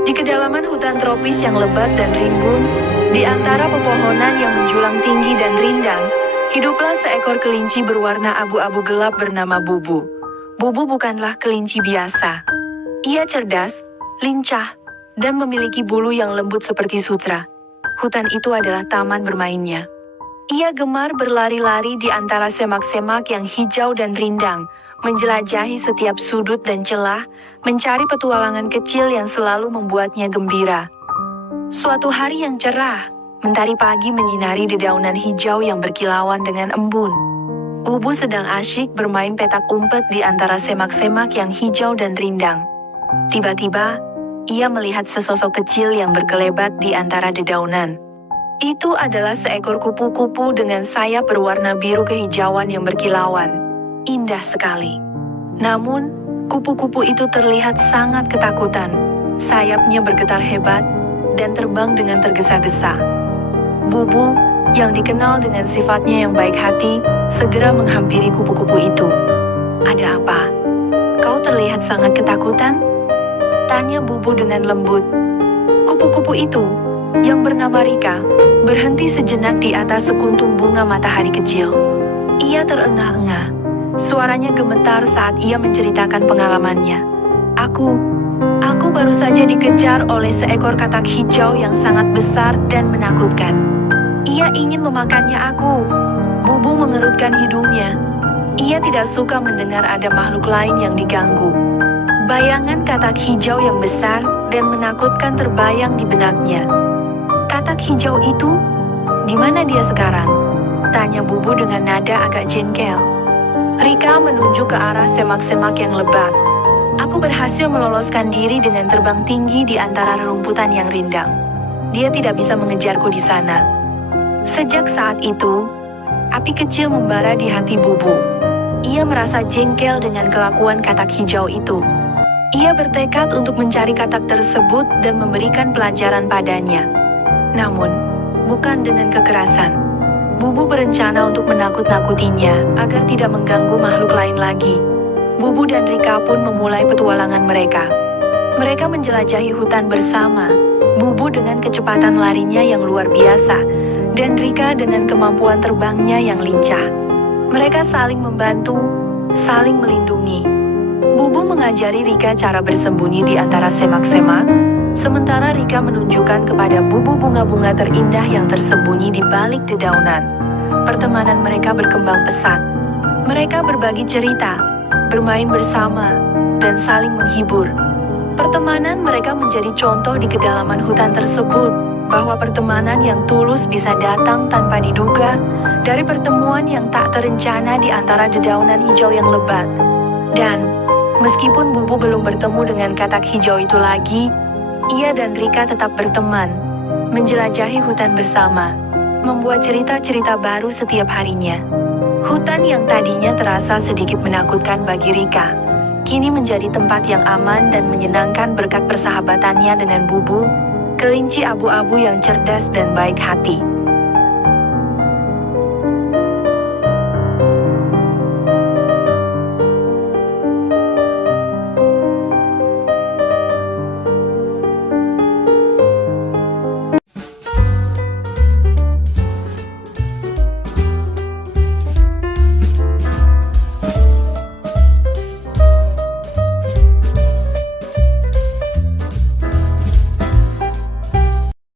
Di kedalaman hutan tropis yang lebat dan rimbun, di antara pepohonan yang menjulang tinggi dan rindang, hiduplah seekor kelinci berwarna abu-abu gelap bernama Bubu. Bubu bukanlah kelinci biasa. Ia cerdas, lincah, dan memiliki bulu yang lembut seperti sutra. Hutan itu adalah taman bermainnya. Ia gemar berlari-lari di antara semak-semak yang hijau dan rindang, menjelajahi setiap sudut dan celah, mencari petualangan kecil yang selalu membuatnya gembira. Suatu hari yang cerah, mentari pagi menyinari dedaunan hijau yang berkilauan dengan embun. Bubu sedang asyik bermain petak umpet di antara semak-semak yang hijau dan rindang. Tiba-tiba, ia melihat sesosok kecil yang berkelebat di antara dedaunan. Itu adalah seekor kupu-kupu dengan sayap berwarna biru kehijauan yang berkilauan. Indah sekali. Namun, kupu-kupu itu terlihat sangat ketakutan. Sayapnya bergetar hebat dan terbang dengan tergesa-gesa. Bubu, yang dikenal dengan sifatnya yang baik hati, segera menghampiri kupu-kupu itu. "Ada apa? Kau terlihat sangat ketakutan?" tanya Bubu dengan lembut. Kupu-kupu itu, yang bernama Rika, berhenti sejenak di atas sekuntum bunga matahari kecil. Ia terengah-engah. Suaranya gemetar saat ia menceritakan pengalamannya. Aku baru saja dikejar oleh seekor katak hijau yang sangat besar dan menakutkan. Ia ingin memakannya aku." Bubu mengerutkan hidungnya. Ia tidak suka mendengar ada makhluk lain yang diganggu. Bayangan katak hijau yang besar dan menakutkan terbayang di benaknya. "Katak hijau itu? Di mana dia sekarang?" tanya Bubu dengan nada agak jengkel. Rika menunjuk ke arah semak-semak yang lebat. "Aku berhasil meloloskan diri dengan terbang tinggi di antara rerumputan yang rindang. Dia tidak bisa mengejarku di sana." Sejak saat itu, api kecil membara di hati Bubu. Ia merasa jengkel dengan kelakuan katak hijau itu. Ia bertekad untuk mencari katak tersebut dan memberikan pelajaran padanya. Namun, bukan dengan kekerasan. Bubu berencana untuk menakut-nakutinya agar tidak mengganggu makhluk lain lagi. Bubu dan Rika pun memulai petualangan mereka. Mereka menjelajahi hutan bersama, Bubu dengan kecepatan larinya yang luar biasa, dan Rika dengan kemampuan terbangnya yang lincah. Mereka saling membantu, saling melindungi. Bubu mengajari Rika cara bersembunyi di antara semak-semak, sementara Rika menunjukkan kepada Bubu bunga-bunga terindah yang tersembunyi di balik dedaunan. Pertemanan mereka berkembang pesat. Mereka berbagi cerita, bermain bersama, dan saling menghibur. Pertemanan mereka menjadi contoh di kedalaman hutan tersebut, bahwa pertemanan yang tulus bisa datang tanpa diduga dari pertemuan yang tak terencana di antara dedaunan hijau yang lebat. Dan, meskipun Bubu belum bertemu dengan katak hijau itu lagi, ia dan Rika tetap berteman, menjelajahi hutan bersama, membuat cerita-cerita baru setiap harinya. Hutan yang tadinya terasa sedikit menakutkan bagi Rika, kini menjadi tempat yang aman dan menyenangkan berkat persahabatannya dengan Bubu, kelinci abu-abu yang cerdas dan baik hati.